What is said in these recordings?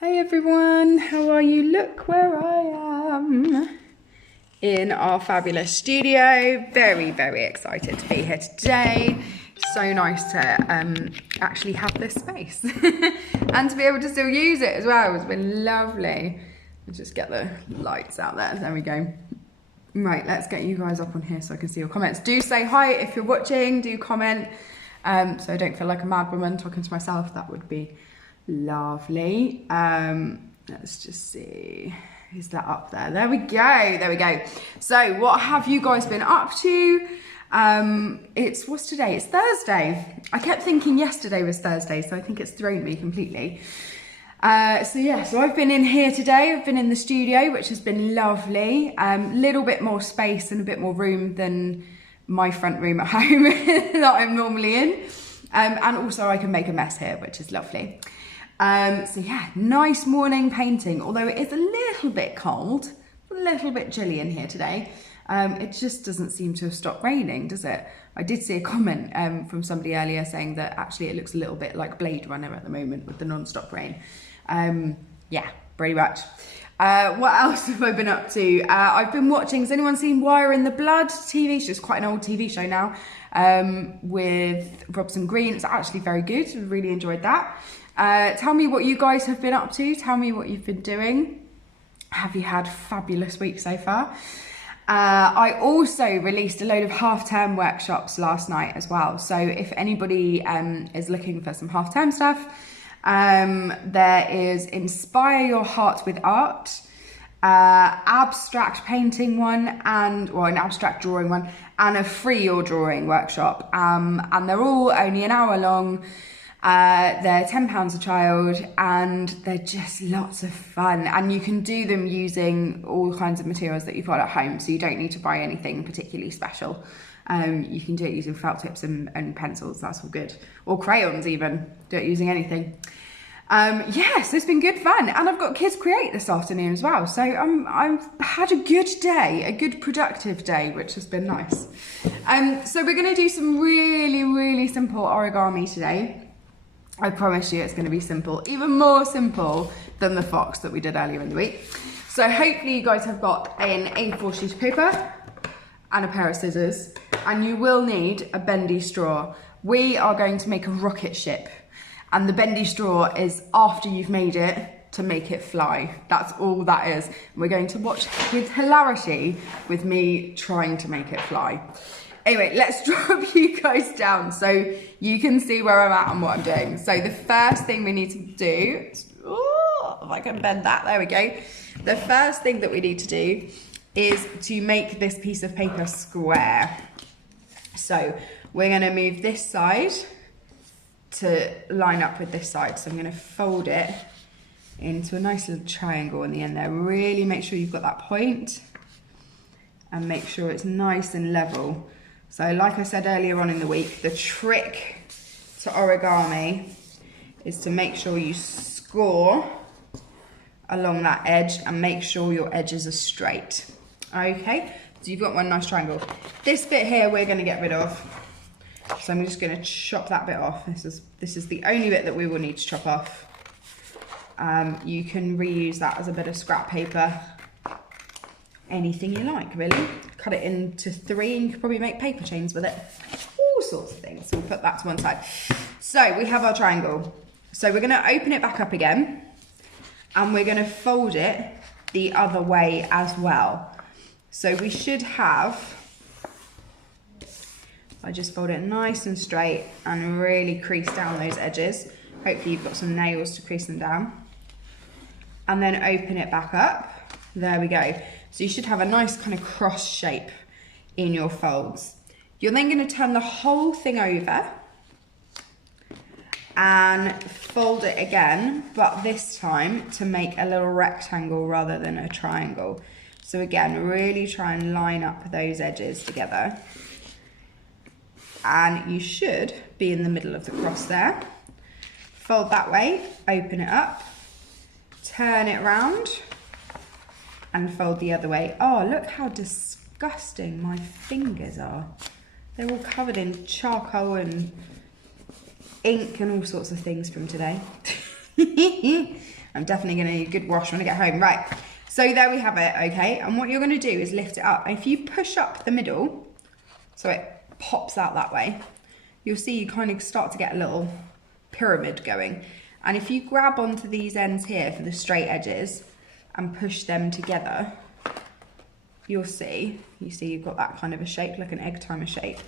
Hey everyone, how are you? Look where I am in our fabulous studio. Very, very excited to be here today. So nice to actually have this space and to be able to still use it as well. It's been lovely. Let's just get the lights out there. There we go. Right, let's get you guys up on here so I can see your comments. Do say hi if you're watching, do comment. So I don't feel like a mad woman talking to myself. That would be lovely. Let's just see, is that up there? There we go, there we go. So what have you guys been up to? What's today? It's Thursday. I kept thinking yesterday was Thursday, so I think it's thrown me completely. So I've been in here today. I've been in the studio, which has been lovely. Little bit more space and a bit more room than my front room at home that I'm normally in. And also I can make a mess here, which is lovely. Nice morning painting, although it is a little bit cold, a little bit chilly in here today. It just doesn't seem to have stopped raining, does it? I did see a comment from somebody earlier saying that actually it looks a little bit like Blade Runner at the moment with the non-stop rain. Yeah, pretty much. What else have I been up to? I've been watching, has anyone seen Wire in the Blood TV? It's just quite an old TV show now with Robson Green. It's actually very good. I really enjoyed that. Tell me what you guys have been up to. Tell me what you've been doing. Have you had a fabulous week so far? I also released a load of half-term workshops last night as well. So if anybody is looking for some half-term stuff, there is Inspire Your Heart with Art, abstract painting one, an abstract drawing one, and a Free Your Drawing workshop. And they're all only an hour long. They're £10 a child and they're just lots of fun, and you can do them using all kinds of materials that you've got at home, so you don't need to buy anything particularly special. You can do it using felt tips and pencils, that's all good, or crayons even, do it using anything. Yes, it's been good fun, and I've got Kids Create this afternoon as well, so I've had a good day, a good productive day, which has been nice. So we're going to do some really, really simple origami today. I promise you it's going to be simple, even more simple than the fox that we did earlier in the week. So hopefully you guys have got an A4 sheet of paper and a pair of scissors, and you will need a bendy straw. We are going to make a rocket ship, and the bendy straw is after you've made it to make it fly. That's all that is. We're going to watch with hilarity with me trying to make it fly. Anyway, let's drop you guys down so you can see where I'm at and what I'm doing. So the first thing we need to do, if I can bend that, there we go. The first thing that we need to do is to make this piece of paper square. So we're going to move this side to line up with this side. So I'm going to fold it into a nice little triangle in the end there. Really make sure you've got that point and make sure it's nice and level. So like I said earlier on in the week, the trick to origami is to make sure you score along that edge and make sure your edges are straight. Okay, so you've got one nice triangle. This bit here we're going to get rid of. So I'm just going to chop that bit off. This is the only bit that we will need to chop off. You can reuse that as a bit of scrap paper. Anything you like, really. Cut it into 3 and you could probably make paper chains with it. All sorts of things. So we'll put that to one side. So we have our triangle. So we're going to open it back up again, and we're going to fold it the other way as well. So we should have, I just fold it nice and straight and really crease down those edges. Hopefully you've got some nails to crease them down. And then open it back up. There we go. So you should have a nice kind of cross shape in your folds. You're then going to turn the whole thing over and fold it again, but this time to make a little rectangle rather than a triangle. So again, really try and line up those edges together. And you should be in the middle of the cross there. Fold that way, open it up, turn it round, and fold the other way. Oh, look how disgusting my fingers are. They're all covered in charcoal and ink and all sorts of things from today. I'm definitely going to need a good wash when I get home. Right, so there we have it, okay? And what you're going to do is lift it up. If you push up the middle, so it pops out that way, you'll see you kind of start to get a little pyramid going. And if you grab onto these ends here for the straight edges and push them together, you'll see, you've got that kind of a shape, like an egg timer shape.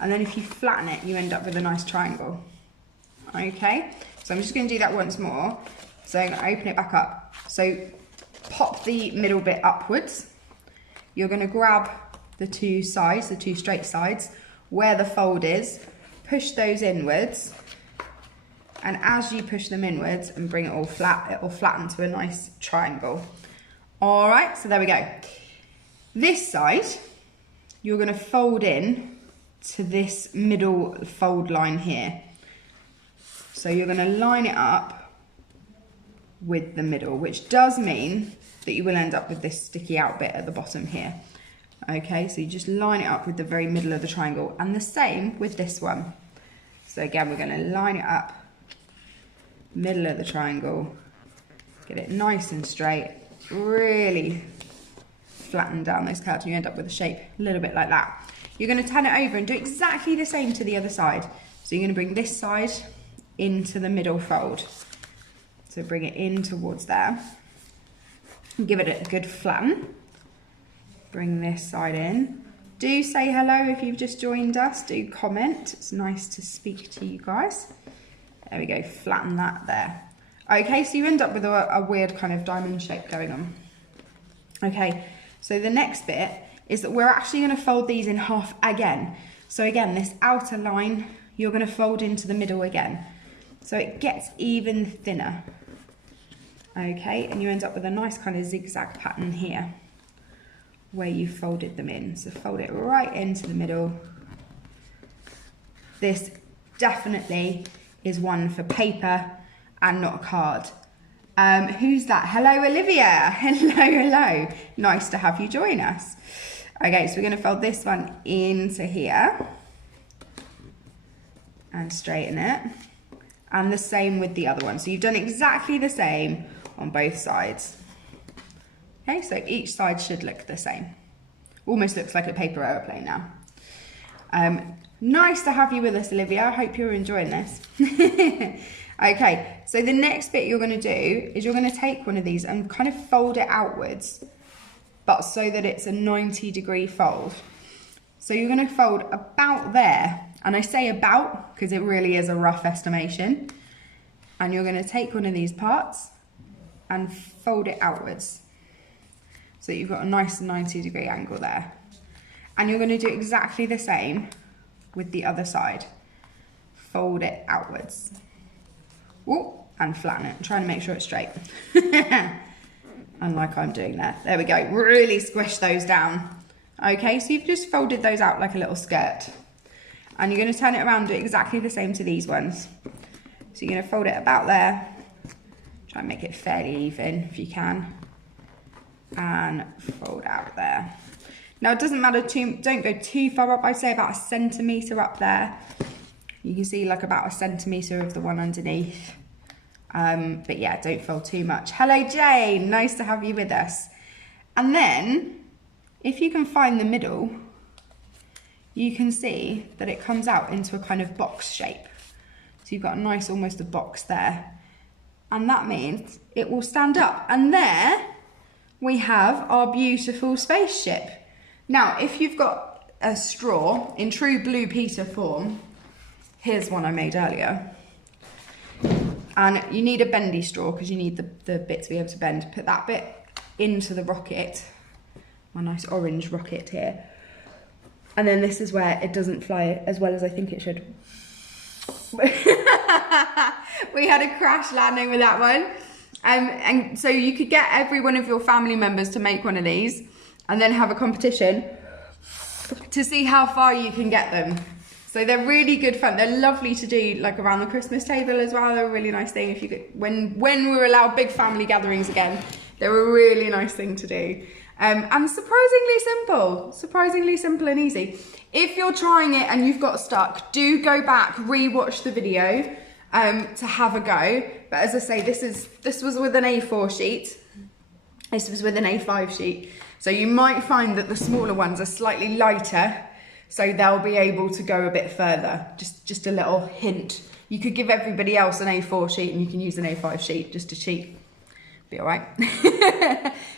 And then if you flatten it, you end up with a nice triangle. Okay, so I'm just going to do that once more. So I'm going to open it back up. So pop the middle bit upwards. You're going to grab the two sides, the two straight sides, where the fold is, push those inwards. And as you push them inwards and bring it all flat, it will flatten to a nice triangle. All right, so there we go. This side, you're going to fold in to this middle fold line here. So you're going to line it up with the middle, which does mean that you will end up with this sticky out bit at the bottom here. Okay, so you just line it up with the very middle of the triangle, and the same with this one. So again, we're going to line it up, middle of the triangle, get it nice and straight, really flatten down those curves, and you end up with a shape a little bit like that. You're going to turn it over and do exactly the same to the other side. So you're going to bring this side into the middle fold. So bring it in towards there. Give it a good flatten. Bring this side in. Do say hello if you've just joined us. Do comment. It's nice to speak to you guys. There we go. Flatten that there. Okay, so you end up with a weird kind of diamond shape going on. Okay, so the next bit is that we're actually going to fold these in half again. So again, this outer line, you're going to fold into the middle again. So it gets even thinner. Okay, and you end up with a nice kind of zigzag pattern here where you folded them in. So fold it right into the middle. This definitely is one for paper and not a card. Who's that? Hello, Olivia. Hello, hello. Nice to have you join us. Okay, so we're going to fold this one into here and straighten it. And the same with the other one. So you've done exactly the same on both sides. Okay, so each side should look the same. Almost looks like a paper aeroplane now. Nice to have you with us, Olivia. I hope you're enjoying this. Okay, so the next bit you're going to do is you're going to take one of these and kind of fold it outwards, but so that it's a 90-degree fold. So you're going to fold about there, and I say about because it really is a rough estimation. And you're going to take one of these parts and fold it outwards, so you've got a nice 90-degree angle there. And you're going to do exactly the same with the other side. Fold it outwards. Ooh, and flatten it. I'm trying to make sure it's straight. Unlike I'm doing there. There we go. Really squish those down. Okay, so you've just folded those out like a little skirt. And you're going to turn it around and do exactly the same to these ones. So you're going to fold it about there. Try and make it fairly even if you can. And fold out there. Now it doesn't matter, don't go too far up. I'd say about 1 centimetre up there. You can see like about 1 centimetre of the one underneath. But yeah, don't fold too much. Hello Jane, nice to have you with us. And then, if you can find the middle, you can see that it comes out into a kind of box shape. So you've got a nice, almost a box there. And that means it will stand up. And there we have our beautiful spaceship. Now, if you've got a straw in true Blue Peter form, here's one I made earlier. And you need a bendy straw because you need the bit to be able to bend. Put that bit into the rocket, my nice orange rocket here. And then this is where it doesn't fly as well as I think it should. We had a crash landing with that one. And so you could get every one of your family members to make one of these and then have a competition to see how far you can get them. So they're really good fun. They're lovely to do like around the Christmas table as well. They're a really nice thing if you could, when we're allowed big family gatherings again, they're a really nice thing to do. And surprisingly simple and easy. If you're trying it and you've got stuck, do go back, re-watch the video to have a go. But as I say, this was with an A4 sheet. This was with an A5 sheet. So you might find that the smaller ones are slightly lighter, so they'll be able to go a bit further. Just a little hint. You could give everybody else an A4 sheet and you can use an A5 sheet just to cheat. Be all right.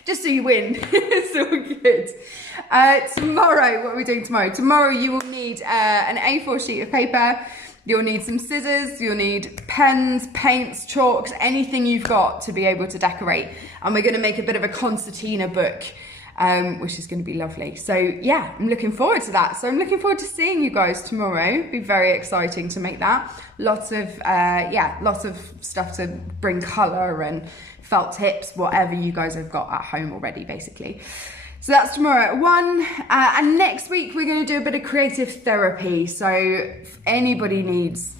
Just so you win. It's all good. Tomorrow, what are we doing tomorrow? Tomorrow you will need an A4 sheet of paper. You'll need some scissors, you'll need pens, paints, chalks, anything you've got to be able to decorate. And we're going to make a bit of a concertina book, which is going to be lovely. So yeah, I'm looking forward to that. So I'm looking forward to seeing you guys tomorrow. It'll be very exciting to make that. Lots of stuff to bring colour and felt tips, whatever you guys have got at home already, basically. So that's tomorrow at 1, and next week we're going to do a bit of creative therapy. So if anybody needs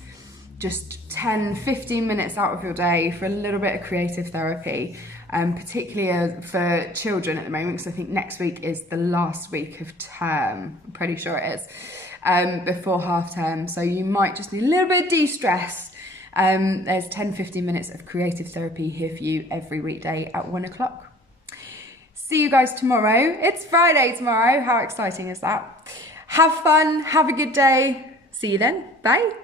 just 10-15 minutes out of your day for a little bit of creative therapy, particularly for children at the moment, because I think next week is the last week of term, I'm pretty sure it is, before half term. So you might just need a little bit of de-stress. There's 10-15 minutes of creative therapy here for you every weekday at 1 o'clock. See you guys tomorrow. It's Friday tomorrow. How exciting is that? Have fun. Have a good day. See you then. Bye.